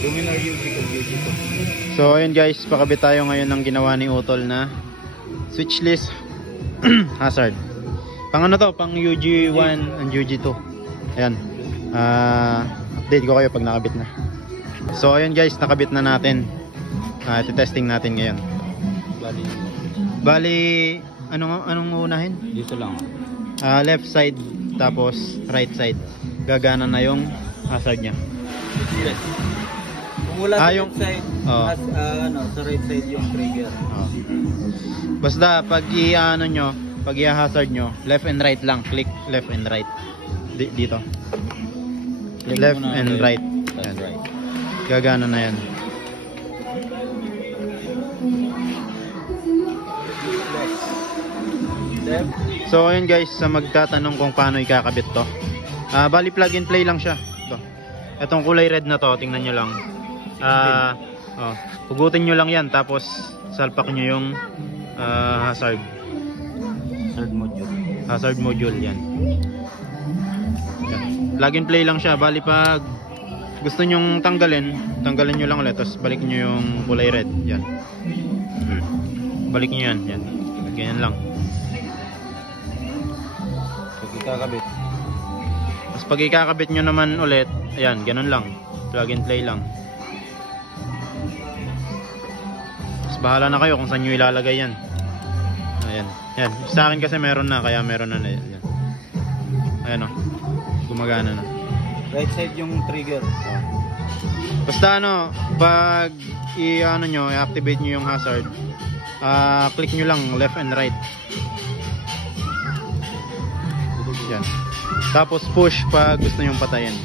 Luminar UG ko. So ayun guys, pakabit tayo ngayon ng ginawa ni Utol na switchless hazard. Pang ano to? Pang UG1 and UG2. Ayan. Update ko kayo pag nakabit na. So ayun guys, nakabit na natin. Iti-testing natin ngayon. Bali anong uunahin? Dito lang. Left side tapos right side. Gagana na yung hazard niya. Yes. Kung wala sa yung left side, sa right side yung trigger. Basta pag pag i-hazard nyo, left and right lang. Click left and right. Dito. Click Left muna and left, right. that's right. Gagana na yan. Left. So ayun guys, sa magtatanong kung paano ikakabit to. Bali plug and play lang siya. Ito. Itong kulay red na to, tingnan nyo lang. Hugutin nyo lang yan, tapos salpak nyo yung hazard module yan. Plug and play lang siya. Bali pag gusto nyong tanggalin nyo lang ulit, tapos balik nyo yung kulay red yan. Balik nyo yan. Ganyan lang. Ikakabit. Tapos pag ikakabit nyo naman ulit, ayan, ganun lang. Plug and play lang. Tapos bahala na kayo kung saan nyo ilalagay yan. Ayan. Yan. Sa akin kasi meron na, kaya meron na yan. Ayan o. Gumagana na. Right side yung trigger. Basta pag i-activate nyo yung hazard, click nyo lang left and right. Yan. Tapos push pag gusto nyong patayin.